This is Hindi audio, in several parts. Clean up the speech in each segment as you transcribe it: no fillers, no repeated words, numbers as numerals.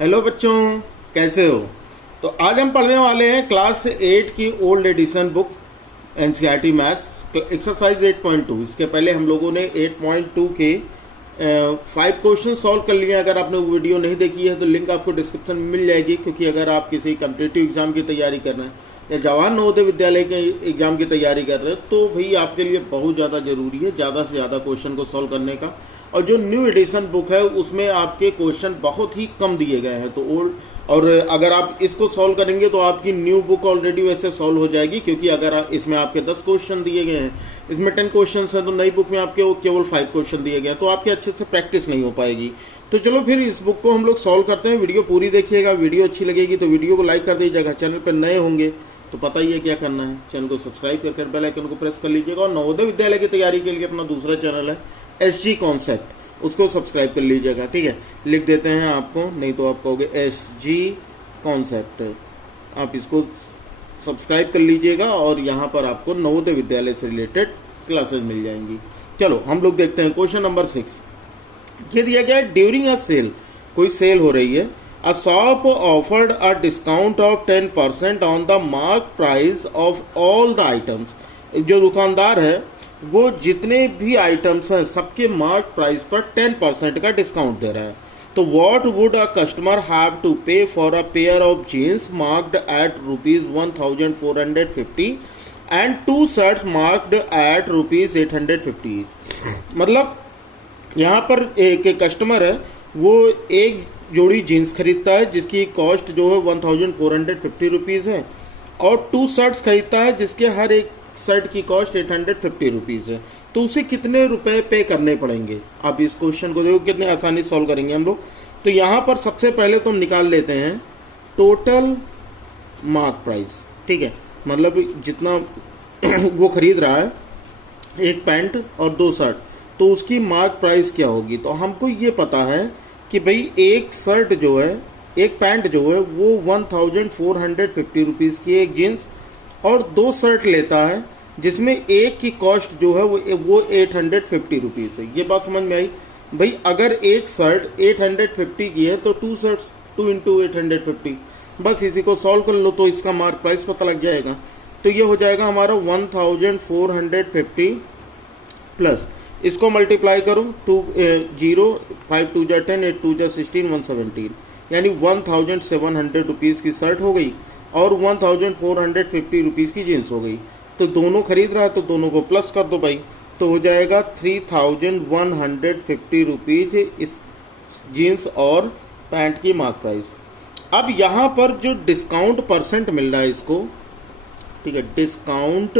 हेलो बच्चों, कैसे हो। तो आज हम पढ़ने वाले हैं क्लास 8 की old addition book NCERT maths exercise 8.2। इसके पहले हम लोगों ने 8.2 के 5 क्वेश्चन सॉल्व कर लिए। अगर आपने वो वीडियो नहीं देखी है तो लिंक आपको डिस्क्रिप्शन में मिल जाएगी, क्योंकि अगर आप किसी कम्पिटेटिव एग्जाम की तैयारी कर रहे हैं या जवाहर नवोदय विद्यालय के एग्जाम की तैयारी कर रहे हैं तो भाई आपके लिए बहुत ज़्यादा जरूरी है ज़्यादा से ज़्यादा क्वेश्चन को सॉल्व करने का। और जो न्यू एडिशन बुक है उसमें आपके क्वेश्चन बहुत ही कम दिए गए हैं, तो ओल्ड और अगर आप इसको सॉल्व करेंगे तो आपकी न्यू बुक ऑलरेडी वैसे सॉल्व हो जाएगी, क्योंकि अगर इसमें आपके 10 क्वेश्चन दिए गए हैं, इसमें 10 क्वेश्चन हैं, तो नई बुक में आपके केवल 5 क्वेश्चन दिए गए हैं, तो आपके अच्छे से प्रैक्टिस नहीं हो पाएगी। तो चलो फिर इस बुक को हम लोग सॉल्व करते हैं। वीडियो पूरी देखिएगा, वीडियो अच्छी लगेगी तो वीडियो को लाइक कर दीजिएगा। चैनल पर नए होंगे तो पता ही है क्या करना है, चैनल को सब्सक्राइब करके बेल आइकन को प्रेस कर लीजिएगा। और नवोदय विद्यालय की तैयारी के लिए अपना दूसरा चैनल है SG कॉन्सेप्ट, उसको सब्सक्राइब कर लीजिएगा। ठीक है, लिख देते हैं आपको, नहीं तो आप कहोगे SG कॉन्सेप्ट, आप इसको सब्सक्राइब कर लीजिएगा और यहाँ पर आपको नवोदय विद्यालय से रिलेटेड क्लासेस मिल जाएंगी। चलो हम लोग देखते हैं क्वेश्चन नंबर 6। ये दिया गया है ड्यूरिंग अ सेल, कोई सेल हो रही है। A shop offered a discount of 10% on the mark price of all the items। जो दुकानदार है वो जितने भी आइटम्स हैं सबके मार्क प्राइस पर 10% का डिस्काउंट दे रहा है। तो what would a customer have to pay for a pair of jeans marked at rupees 1450 and 2 shirts marked at rupees 850। मतलब यहाँ पर एक कस्टमर है, वो एक जोड़ी जीन्स खरीदता है जिसकी कॉस्ट जो है 1450 रुपीज़ है, और 2 शर्ट्स खरीदता है जिसके हर एक शर्ट की कॉस्ट 850 रुपीज़ है। तो उसे कितने रुपए पे करने पड़ेंगे। आप इस क्वेश्चन को देखो कितने आसानी से सॉल्व करेंगे हम लोग। तो यहाँ पर सबसे पहले तो हम निकाल लेते हैं टोटल मार्क प्राइस। ठीक है, मतलब जितना वो खरीद रहा है, एक पैंट और 2 शर्ट, तो उसकी मार्क प्राइस क्या होगी। तो हमको ये पता है कि भाई एक शर्ट जो है, एक पैंट जो है वो 1450 रुपीज़ की, एक जीन्स, और 2 शर्ट लेता है जिसमें एक की कॉस्ट जो है वो 850 रुपीज़ है। ये बात समझ में आई। भाई अगर एक शर्ट 850 की है तो 2 शर्ट 2 इंटू 850, बस इसी को सॉल्व कर लो तो इसका मार्क प्राइस पता लग जाएगा। तो ये हो जाएगा हमारा 1450 प्लस इसको मल्टीप्लाई करो 2 0 5 2 जा 10 8 2 जा 16 117, यानी 1700 रुपीज़ की शर्ट हो गई और 1450 रुपीज़ की जीन्स हो गई। तो दोनों खरीद रहा है तो दोनों को प्लस कर दो भाई, तो हो जाएगा 3150 रुपीज़ इस जीन्स और पैंट की मार्क प्राइस। अब यहाँ पर जो डिस्काउंट परसेंट मिल रहा है इसको, ठीक है, डिस्काउंट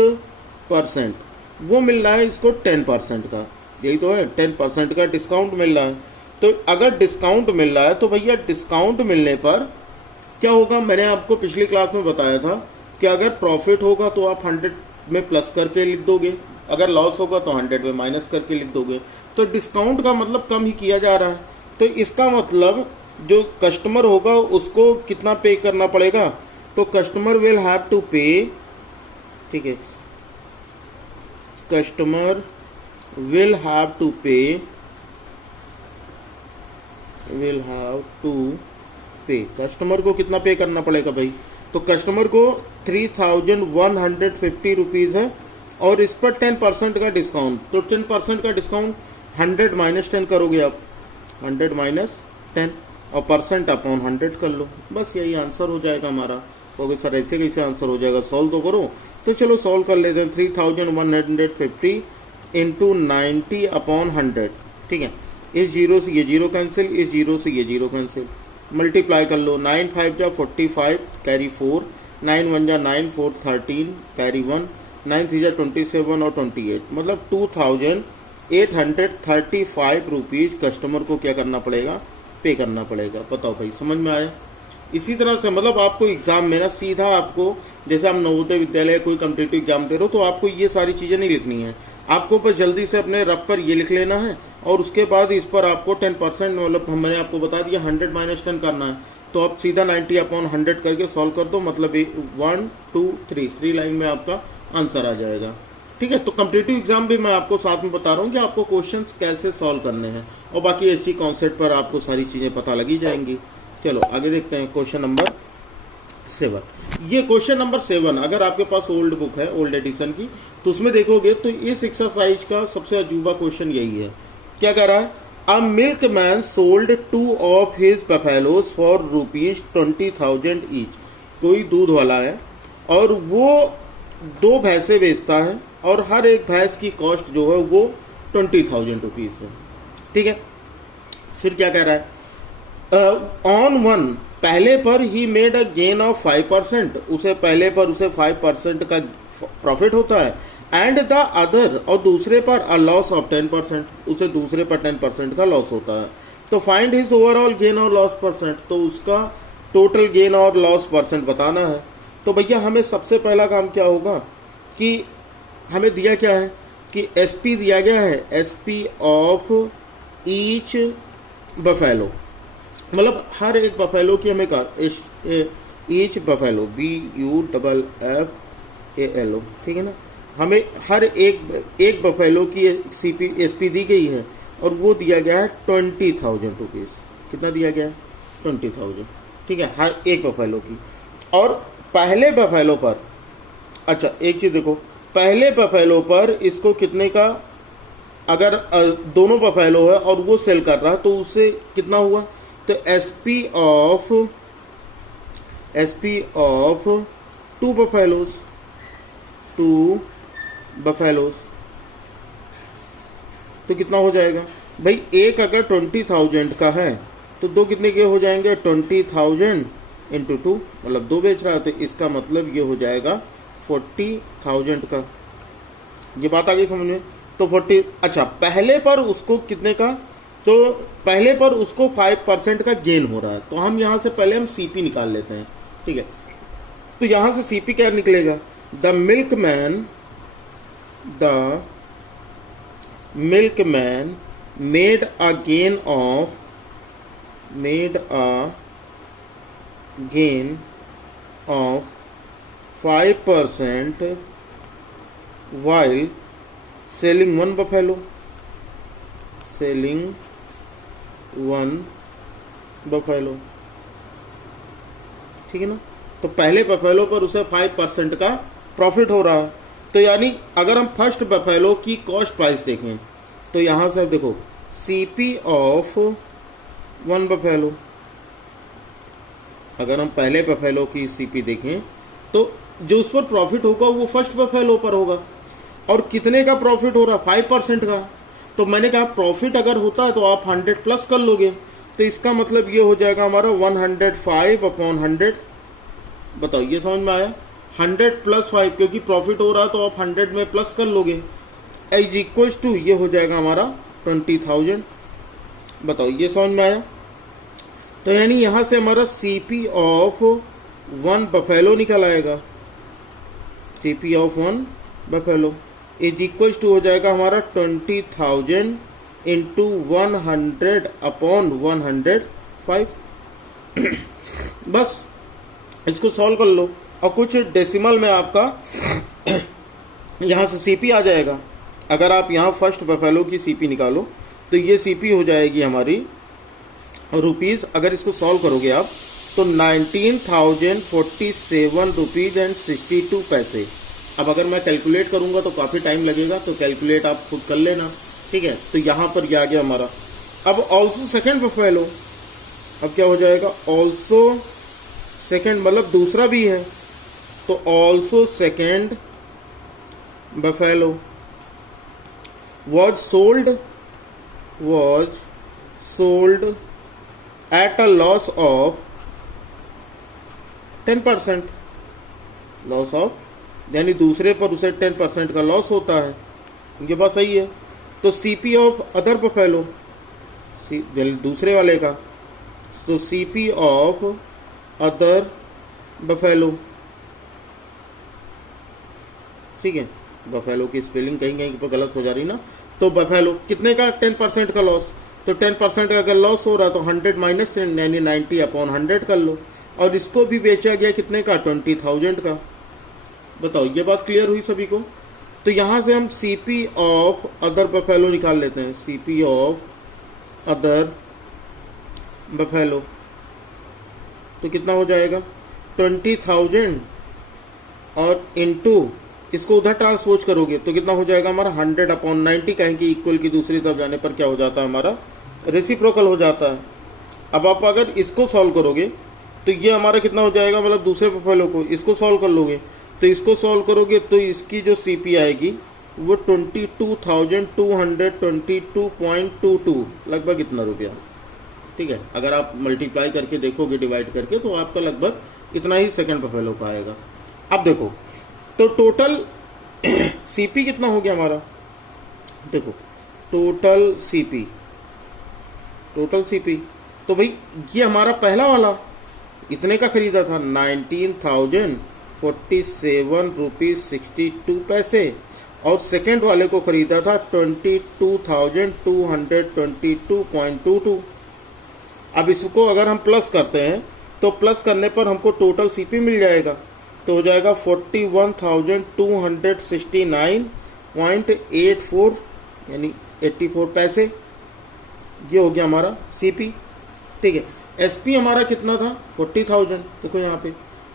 परसेंट वो मिल रहा है इसको 10% का, यही तो है, 10% का डिस्काउंट मिल रहा है। तो अगर डिस्काउंट मिल रहा है तो भैया डिस्काउंट मिलने पर क्या होगा, मैंने आपको पिछली क्लास में बताया था कि अगर प्रॉफिट होगा तो आप 100 में प्लस करके लिख दोगे, अगर लॉस होगा तो 100 में माइनस करके लिख दोगे। तो डिस्काउंट का मतलब कम ही किया जा रहा है, तो इसका मतलब जो कस्टमर होगा उसको कितना पे करना पड़ेगा। तो कस्टमर विल हैव टू पे, ठीक है, customer will have to pay customer को कितना पे करना पड़ेगा भाई। तो कस्टमर को 3150 रुपीज़ है और इस पर 10% का डिस्काउंट, तो 10% का डिस्काउंट 100 माइनस 10 करोगे आप, 100 माइनस 10 और परसेंट अपॉन 100 कर लो, बस यही आंसर हो जाएगा हमारा। ओके सर, ऐसे कैसे आंसर हो जाएगा, सॉल्व तो करो। तो चलो सॉल्व कर लेते हैं। 3150 इंटू 90 अपॉन 100, ठीक है, इस जीरो से ये जीरो कैंसिल, इस जीरो से ये जीरो कैंसिल, मल्टीप्लाई कर लो। 9 5 जा 45 कैरी 4, 9 1 जा 9 4 13 कैरी 1, 9 3 जा 27 और 28, मतलब 2835 रुपीज़ कस्टमर को क्या करना पड़ेगा, पे करना पड़ेगा। बताओ भाई, समझ में आया। इसी तरह से मतलब आपको एग्जाम में ना सीधा आपको, जैसे आप नवोदय विद्यालय कोई कम्पिटेटिव एग्जाम दे रहे हो तो आपको ये सारी चीज़ें नहीं लिखनी है, आपको बस जल्दी से अपने रफ पर ये लिख लेना है और उसके बाद इस पर आपको 10%, मतलब मैंने आपको बता दिया 100 माइनस 10 करना है, तो आप सीधा 90 अपॉन 100 करके सॉल्व कर दो, मतलब 1 2 3 लाइन में आपका आंसर आ जाएगा। ठीक है, तो कम्पिटेटिव एग्जाम भी मैं आपको साथ में बता रहा हूँ कि आपको क्वेश्चंस कैसे सॉल्व करने हैं, और बाकी ऐसी कॉन्सेप्ट पर आपको सारी चीज़ें पता लगी जाएंगी। चलो आगे देखते हैं क्वेश्चन नंबर 7। ये क्वेश्चन नंबर 7 अगर आपके पास ओल्ड बुक है, ओल्ड एडिशन की, तो उसमें देखोगे तो इस एक्सरसाइज का सबसे अजूबा क्वेश्चन यही है। क्या कह रहा है? A milk man sold 2 of his buffaloes for ₹20,000 each. कोई दूध वाला है और वो 2 भैंसे बेचता है और हर एक भैंस की कॉस्ट जो है वो ₹20,000 है। ठीक है, फिर क्या कह रहा है? ऑन वन, पहले पर he made a gain of 5%, उसे पहले पर उसे 5% का प्रॉफिट होता है। एंड द अदर, और दूसरे पर अ लॉस ऑफ 10%, उसे दूसरे पर 10% का लॉस होता है। तो फाइंड हिज ओवरऑल गेन और लॉस परसेंट, तो उसका टोटल गेन और लॉस परसेंट बताना है। तो भैया हमें सबसे पहला काम क्या होगा कि हमें दिया क्या है कि एसपी दिया गया है, एसपी ऑफ ईच बफेलो, मतलब हर एक बफेलो की हमें ईच बफेलो, BUFFALO, ठीक है ना। हमें हर एक बफेलो की एसपी दी गई है और वो दिया गया है ₹20,000। कितना दिया गया है? 20,000, ठीक है, हर एक बफेलो की। और पहले बफेलो पर, अच्छा एक चीज देखो, पहले बफेलो पर इसको कितने का, अगर दोनों बफेलो है और वो सेल कर रहा है तो उससे कितना हुआ? तो एसपी ऑफ 2 बफेलोज, तो कितना हो जाएगा भाई? एक अगर 20,000 का है तो 2 कितने के हो जाएंगे? 20,000 इंटू 2, मतलब 2 बेच रहा है, तो इसका मतलब ये हो जाएगा 40,000 का। ये बात आ गई समझ में? तो 40, अच्छा पहले पर उसको कितने का, तो पहले पर उसको 5% का गेन हो रहा है। तो हम यहां से पहले हम सीपी निकाल लेते हैं, ठीक है। तो यहां से सीपी क्या निकलेगा? The milkman made a gain of 5% while selling one buffalo, ठीक है ना। तो पहले बफेलो पर उसे 5% का प्रॉफिट हो रहा है। तो यानी अगर हम फर्स्ट बफेलो की कॉस्ट प्राइस देखें तो यहां से देखो सीपी ऑफ 1 बफेलो, अगर हम पहले बफेलो की सीपी देखें तो जो उस पर प्रॉफिट होगा वो फर्स्ट बफेलो पर होगा। और कितने का प्रॉफिट हो रहा? 5% का। तो मैंने कहा प्रॉफिट अगर होता है तो आप 100 प्लस कर लोगे, तो इसका मतलब ये हो जाएगा हमारा 105/100। बताओ ये समझ में आया? 100 + 5, क्योंकि प्रॉफिट हो रहा है तो आप 100 में प्लस कर लोगे, इज इक्वल टू ये हो जाएगा हमारा 20,000। बताओ ये समझ में आया? तो यानी यहां से हमारा सीपी ऑफ 1 बफेलो निकल आएगा, CP of 1 buffalo is equal to हो जाएगा हमारा 20,000 इंटू 100/105। बस इसको सॉल्व कर लो और कुछ डेसिमल में आपका यहां से सीपी आ जाएगा। अगर आप यहां फर्स्ट बफेलो की सीपी निकालो तो ये सीपी हो जाएगी हमारी रुपीज, अगर इसको सॉल्व करोगे आप तो 19,047 ₹62। अब अगर मैं कैलकुलेट करूंगा तो काफी टाइम लगेगा, तो कैलकुलेट आप खुद कर लेना, ठीक है। तो यहां पर ये आ गया हमारा। अब ऑल्सो सेकेंड बफेलो, अब क्या हो जाएगा? ऑल्सो सेकेंड मतलब दूसरा भी है, तो also second buffalo was sold at a loss of 10%, loss of, यानी दूसरे पर उसे 10% का लॉस होता है। ये बात सही है। तो सीपी ऑफ अदर बफेलो, दूसरे वाले का, तो सीपी ऑफ अदर बफेलो, ठीक है। बफेलो की स्पेलिंग कहीं कहीं पर गलत हो जा रही ना। तो बफेलो कितने का? 10% का लॉस। तो 10% का अगर लॉस हो रहा है तो 100 माइनस 10 यानी 90/100 कर लो। और इसको भी बेचा गया कितने का? 20,000 का। बताओ ये बात क्लियर हुई सभी को? तो यहां से हम सीपी ऑफ अदर बफेलो निकाल लेते हैं, सीपी ऑफ अदर बफेलो तो कितना हो जाएगा 20,000 और इनटू इसको उधर ट्रांसपोज करोगे तो कितना हो जाएगा हमारा 100/90, कहें कि इक्वल की दूसरी तरफ जाने पर क्या हो जाता है हमारा रेसिप्रोकल हो जाता है। अब आप अगर इसको सॉल्व करोगे तो ये हमारा कितना हो जाएगा, मतलब दूसरे प्रोफाइलों को इसको सॉल्व कर लोगे तो इसको सॉल्व करोगे तो इसकी जो सीपी आएगी वो 22,222.22 लगभग इतना रुपया। ठीक है, अगर आप मल्टीप्लाई करके देखोगे डिवाइड करके तो आपका लगभग इतना ही सेकंड प्रोफाइलों का आएगा। अब देखो तो टोटल सीपी कितना हो गया हमारा, देखो टोटल सीपी तो भाई ये हमारा पहला वाला इतने का खरीदा था 19,047 रुपीज 62 पैसे और सेकेंड वाले को खरीदा था 22,222.22। अब इसको अगर हम प्लस करते हैं तो प्लस करने पर हमको टोटल सीपी मिल जाएगा, तो हो जाएगा 41,269.84 यानी 84 पैसे। ये हो गया हमारा सीपी। ठीक है, एसपी हमारा कितना था 40,000, देखो यहाँ पे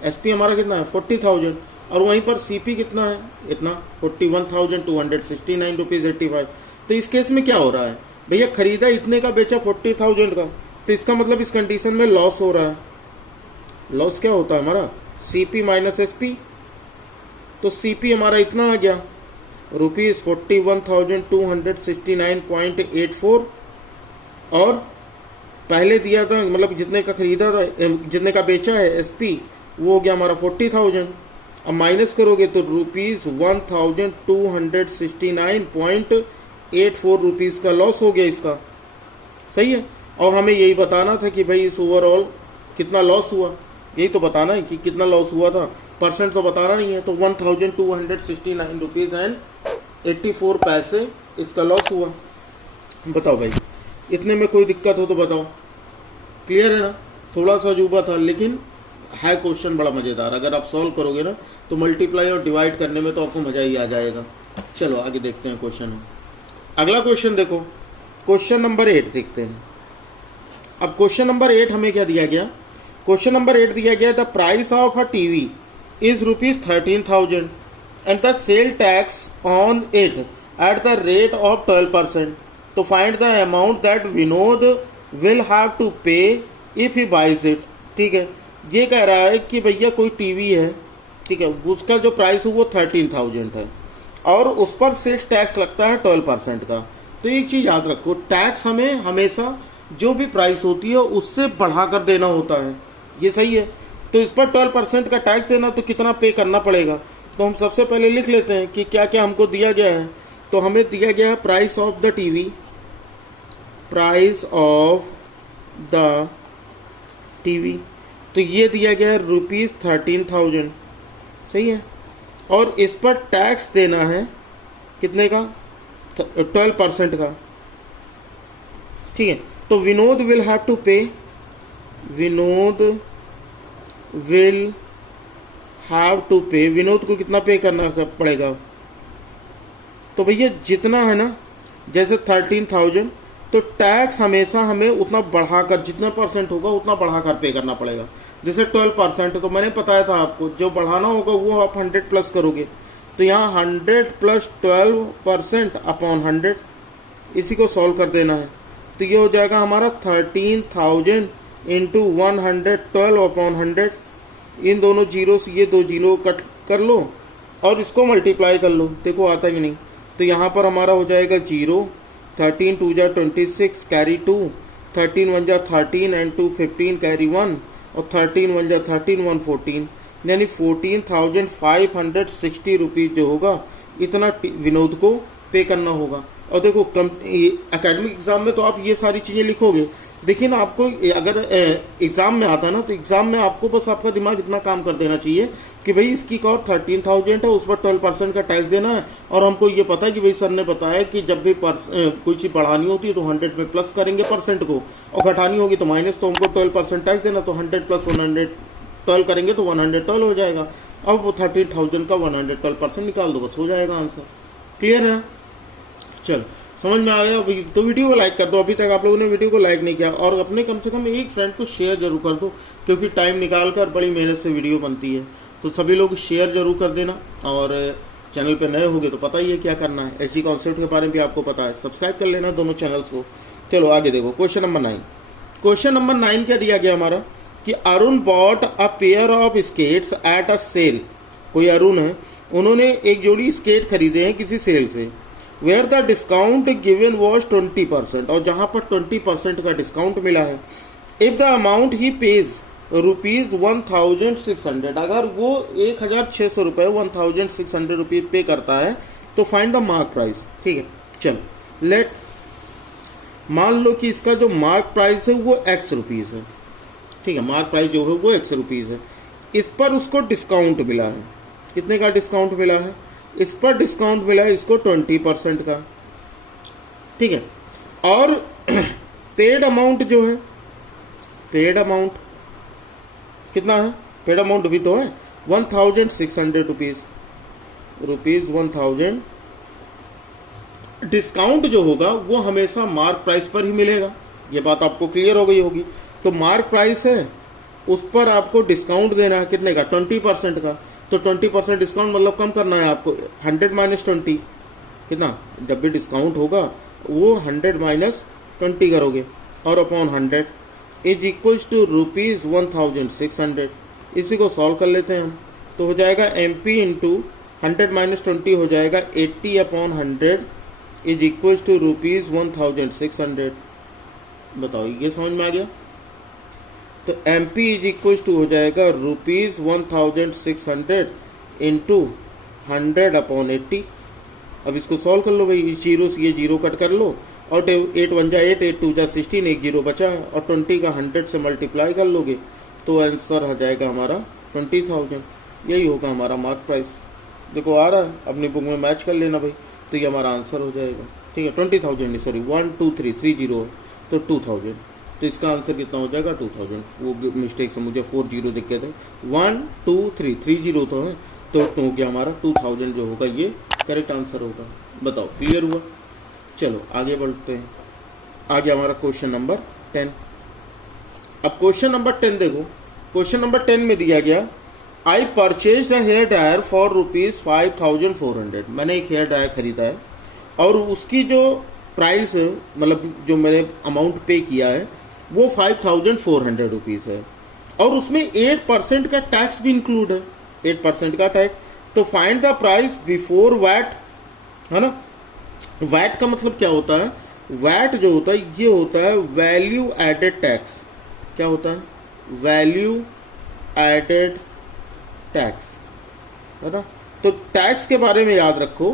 एसपी हमारा कितना है 40,000 और वहीं पर सीपी कितना है इतना 41,269 रुपीज 85। तो इस केस में क्या हो रहा है भैया, खरीदा इतने का बेचा 40,000 का, तो इसका मतलब इस कंडीशन में लॉस हो रहा है। लॉस क्या होता है हमारा सीपी माइनस एसपी, तो सीपी हमारा इतना आ गया रुपीज 41,269.84 और पहले दिया था मतलब जितने का खरीदा था जितने का बेचा है एसपी वो हो गया हमारा 40,000। अब माइनस करोगे तो रुपीज 1,269.84 रुपीज का लॉस हो गया इसका। सही है, और हमें यही बताना था कि भाई इस ओवरऑल कितना लॉस हुआ, यही तो बताना है कि कितना लॉस हुआ था, परसेंट तो बताना नहीं है। तो 1,269 रुपीज एंड 84 पैसे इसका लॉस हुआ। बताओ भाई, इतने में कोई दिक्कत हो तो बताओ। क्लियर है ना, थोड़ा सा अजूबा था लेकिन है क्वेश्चन बड़ा मजेदार। अगर आप सॉल्व करोगे ना तो मल्टीप्लाई और डिवाइड करने में तो आपको मजा ही आ जाएगा। चलो आगे देखते हैं क्वेश्चन। अगला क्वेश्चन देखो, क्वेश्चन नंबर 8 देखते हैं। अब क्वेश्चन नंबर 8 हमें क्या दिया गया, क्वेश्चन नंबर 8 दिया गया the price of a TV is rupees 13,000 and the sale tax on it at the rate of 12%। तो find the amount that Vinod will have to pay if he buys it. ठीक है, ये कह रहा है कि भैया कोई टीवी है, ठीक है, उसका जो प्राइस है वो 13,000 है और उस पर सेल्स टैक्स लगता है 12% का। तो एक चीज याद रखो, टैक्स हमें हमेशा जो भी प्राइस होती है उससे बढ़ाकर देना होता है, ये सही है। तो इस पर 12% का टैक्स देना तो कितना पे करना पड़ेगा, तो हम सबसे पहले लिख लेते हैं कि क्या क्या हमको दिया गया है। तो हमें दिया गया है price of the TV, price of the TV, तो ये दिया गया है रुपीज 13,000। सही है, और इस पर टैक्स देना है कितने का 12% का। ठीक है, तो विनोद विल हैव टू पे, विनोद विल हैव टू पे, विनोद को कितना पे करना पड़ेगा, तो भैया जितना है ना जैसे 13,000 तो टैक्स हमेशा हमें उतना बढ़ाकर जितना परसेंट होगा उतना बढ़ाकर पे करना पड़ेगा। जैसे 12% तो मैंने बताया था आपको, जो बढ़ाना होगा वो आप 100 प्लस करोगे, तो यहाँ 100 प्लस 12% अपॉन 100, इसी को सॉल्व कर देना है। तो ये हो जाएगा हमारा 13,000 इंटू 112 अपॉन 100। इन दोनों जीरो से ये दो जीरो कट कर लो और इसको मल्टीप्लाई कर लो, देखो आता कि नहीं। तो यहाँ पर हमारा हो जाएगा 0, 13 2 जा 26 कैरी 2, 13 1 जा 13 एंड 2 15 कैरी 1 और 13 1 जा 13 1 14, यानी 14,560 रुपीज जो होगा इतना विनोद को पे करना होगा। और देखो एकेडमिक एग्जाम में तो आप ये सारी चीजें लिखोगे, देखिए ना आपको अगर एग्जाम में आता है ना तो एग्जाम में आपको बस आपका दिमाग इतना काम कर देना चाहिए कि भाई इसकी कॉस्ट 13,000 है, उस पर 12% का टैक्स देना है। और हमको ये पता है कि भाई सर ने बताया कि जब भी कोई चीज बढ़ानी होती है तो 100 में प्लस करेंगे परसेंट को, और घटानी होगी तो माइनस, तो हमको 12% टैक्स देना, तो 100 प्लस 112 करेंगे तो 112 हो जाएगा। अब वो 13,000 का 112% निकाल दो, बस हो जाएगा आंसर। क्लियर है? चलो समझ में आ गया? तो वीडियो को लाइक कर दो, अभी तक आप लोगों ने वीडियो को लाइक नहीं किया, और अपने कम से कम एक फ्रेंड को शेयर जरूर कर दो, क्योंकि टाइम निकाल कर बड़ी मेहनत से वीडियो बनती है। तो सभी लोग शेयर जरूर कर देना, और चैनल पे नए होंगे तो पता ही है क्या करना है, एचडी कॉन्सेप्ट के बारे में भी आपको पता है, सब्सक्राइब कर लेना दोनों चैनल्स को। चलो आगे देखो, क्वेश्चन नंबर 9। क्वेश्चन नंबर 9 क्या दिया गया हमारा कि Arun bought a pair of skates at a sale. कोई अरुण है, उन्होंने एक जोड़ी स्केट खरीदे हैं किसी सेल से, where the discount given was 20%, और जहां पर 20% का डिस्काउंट मिला है। If the amount he pays ₹1600, अगर वो 1600 रुपए 1600 रुपये पे करता है तो फाइंड द मार्क प्राइस। ठीक है, चलो लेट मान लो कि इसका जो मार्क प्राइस है वो X रुपीज है। ठीक है, मार्क प्राइस जो है वो X रुपीज है। इस पर उसको डिस्काउंट मिला है, कितने का डिस्काउंट मिला है? इस पर डिस्काउंट मिला है इसको 20% का। ठीक है, और पेड अमाउंट जो है, पेड अमाउंट कितना है? पेड अमाउंट भी तो है 1600 रुपीज, ₹1000। डिस्काउंट जो होगा वो हमेशा मार्क प्राइस पर ही मिलेगा, ये बात आपको क्लियर हो गई होगी। तो मार्क प्राइस है, उस पर आपको डिस्काउंट देना है, कितने का? 20% का। तो 20% डिस्काउंट मतलब कम करना है आपको, 100 माइनस 20 कितना? जब भी डिस्काउंट होगा वो 100 माइनस 20 करोगे, और अपॉन 100 इज इक्वल्स टू ₹1600। इसी को सॉल्व कर लेते हैं हम, तो हो जाएगा MP इंटू 100 माइनस 20 हो जाएगा 80 अपॉन 100 इज इक्वल्स टू ₹1600। बताओ ये समझ में आ गया? तो MP इज इक्वल्स टू हो जाएगा ₹1600 इंटू 100 अपॉन 80। अब इसको सॉल्व कर लो भाई, इस जीरो से ये जीरो कट कर लो, और 8 1 जा 8, 8 2 जा 16, एक जीरो बचा है, और 20 का 100 से मल्टीप्लाई कर लोगे तो आंसर हो जाएगा हमारा 20,000। यही होगा हमारा मार्क प्राइस। देखो आ रहा है, अपनी बुक में मैच कर लेना भाई, तो ये हमारा आंसर हो जाएगा। ठीक है, 20,000 नहीं, सॉरी 1 2 3 3 जीरो है तो 2000। तो इसका आंसर कितना हो जाएगा? 2000। वो मिस्टेक से मुझे 4 जीरो दिख गए थे, 1 2 3 3 जीरो तो है, तो हो गया हमारा 2000 जो होगा ये करेक्ट आंसर होगा। बताओ क्लियर हुआ? चलो आगे बढ़ते हैं। आगे हमारा क्वेश्चन नंबर 10। अब क्वेश्चन नंबर 10 देखो, क्वेश्चन नंबर 10 में दिया गया I purchase a hair dryer for ₹5400। मैंने एक हेयर ड्रायर खरीदा है, और उसकी जो प्राइस मतलब जो मैंने अमाउंट पे किया है वो ₹5400 है, और उसमें 8% का टैक्स भी इंक्लूड है, 8% का टैक्स। तो find the price before VAT, है ना? वैट का मतलब क्या होता है? वैट जो होता है ये होता है वैल्यू एडेड टैक्स। क्या होता है? वैल्यू एडेड टैक्स, है ना? तो टैक्स के बारे में याद रखो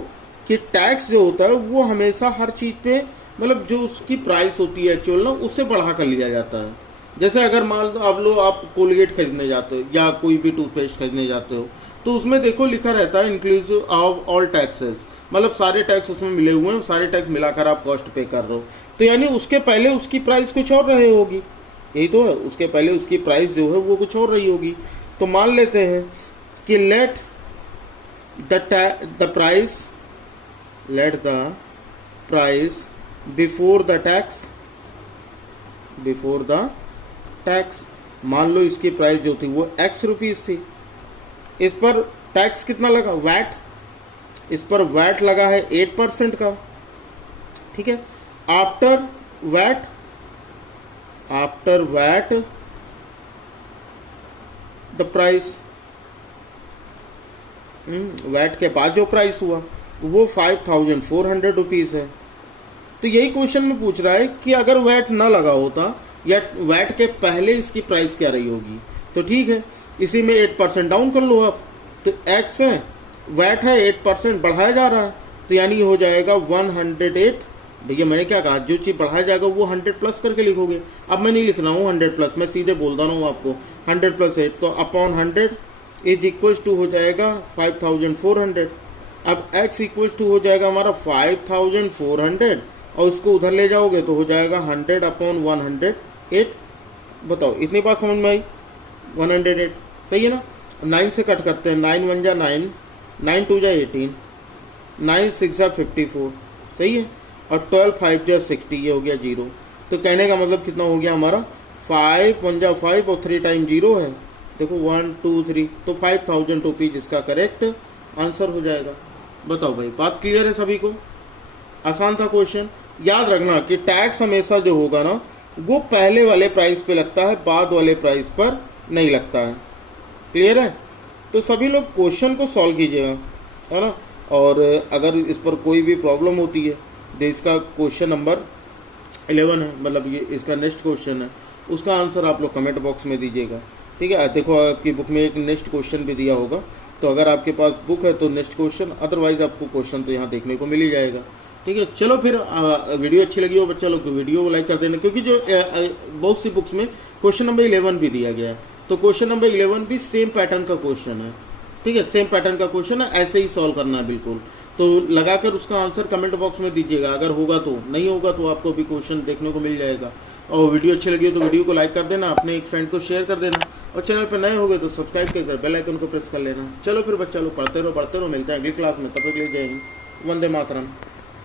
कि टैक्स जो होता है वो हमेशा हर चीज पे, मतलब जो उसकी प्राइस होती है एक्चुअल ना, उससे बढ़ा कर लिया जाता है। जैसे अगर मान लो आप कोलगेट खरीदने जाते हो या कोई भी टूथपेस्ट खरीदने जाते हो, तो उसमें देखो लिखा रहता है इंक्लूसिव ऑफ ऑल टैक्सेस, मतलब सारे टैक्स उसमें मिले हुए हैं, सारे टैक्स मिलाकर आप कॉस्ट पे कर रहे हो। तो यानी उसके पहले उसकी प्राइस कुछ और रही होगी, यही तो है, उसके पहले उसकी प्राइस जो है वो कुछ और रही होगी। तो मान लेते हैं कि let the price before the tax, मान लो इसकी प्राइस जो थी वो X रुपीज थी, इस पर टैक्स कितना लगा? वैट, इस पर वैट लगा है 8% का। ठीक है, after VAT the price, VAT के बाद जो प्राइस हुआ वो ₹5400 है। तो यही क्वेश्चन में पूछ रहा है कि अगर वैट ना लगा होता या वैट के पहले इसकी प्राइस क्या रही होगी। तो ठीक है, इसी में 8% डाउन कर लो आप, तो X है, वैट है, 8% बढ़ाया जा रहा है, तो यानी हो जाएगा 108। भैया मैंने क्या कहा, जो चीज बढ़ाया जाएगा वो 100 प्लस करके लिखोगे। अब मैं नहीं लिख रहा हूँ 100 प्लस, मैं सीधे बोल रहा हूँ आपको 100 प्लस 8, तो अपॉन 100 इज इक्वल्स टू हो जाएगा 5400। अब X इक्वल्स टू हो जाएगा हमारा 5400, और उसको उधर ले जाओगे तो हो जाएगा 100 अपॉन 108। बताओ इतनी बात समझ में आई? 108 सही है ना? 9 से कट करते हैं, 9 1 जा 9, 9 2 जा 18, 9 6 जा 54, सही है। और 12 5 जा 60, ये हो गया 0। तो कहने का मतलब कितना हो गया हमारा 5 1 जा 5 और 3 टाइम 0 है, देखो 1 2 3, तो 5000 रुपीज इसका करेक्ट आंसर हो जाएगा। बताओ भाई, बात क्लियर है सभी को? आसान था क्वेश्चन। याद रखना कि टैक्स हमेशा जो होगा ना वो पहले वाले प्राइस पे लगता है, बाद वाले प्राइस पर नहीं लगता है। क्लियर है? तो सभी लोग क्वेश्चन को सॉल्व कीजिएगा, है ना। और अगर इस पर कोई भी प्रॉब्लम होती है, जो इसका क्वेश्चन नंबर 11 है, मतलब ये इसका नेक्स्ट क्वेश्चन है, उसका आंसर आप लोग कमेंट बॉक्स में दीजिएगा। ठीक है, देखो आपकी बुक में एक नेक्स्ट क्वेश्चन भी दिया होगा, तो अगर आपके पास बुक है तो नेक्स्ट क्वेश्चन, अदरवाइज आपको क्वेश्चन तो यहाँ देखने को मिल ही जाएगा। ठीक है, चलो फिर वीडियो अच्छी लगी हो बच्चा लोग तो वीडियो को लाइक कर देना, क्योंकि जो बहुत सी बुक्स में क्वेश्चन नंबर 11 भी दिया गया है, तो क्वेश्चन नंबर 11 भी सेम पैटर्न का क्वेश्चन है। ठीक है, सेम पैटर्न का क्वेश्चन है, ऐसे ही सॉल्व करना है बिल्कुल। तो लगाकर उसका आंसर कमेंट बॉक्स में दीजिएगा, अगर होगा तो, नहीं होगा तो आपको भी क्वेश्चन देखने को मिल जाएगा। और वीडियो अच्छी लगी हो तो वीडियो को लाइक कर देना, अपने एक फ्रेंड को शेयर कर देना, और चैनल पर नए हो गए तो सब्सक्राइब कर बेल आइकन को प्रेस कर लेना। चलो फिर बच्चा लोग पढ़ते रहो, मिलते हैं अगली क्लास में, तब तक ले जय हिंद, वंदे मातरम।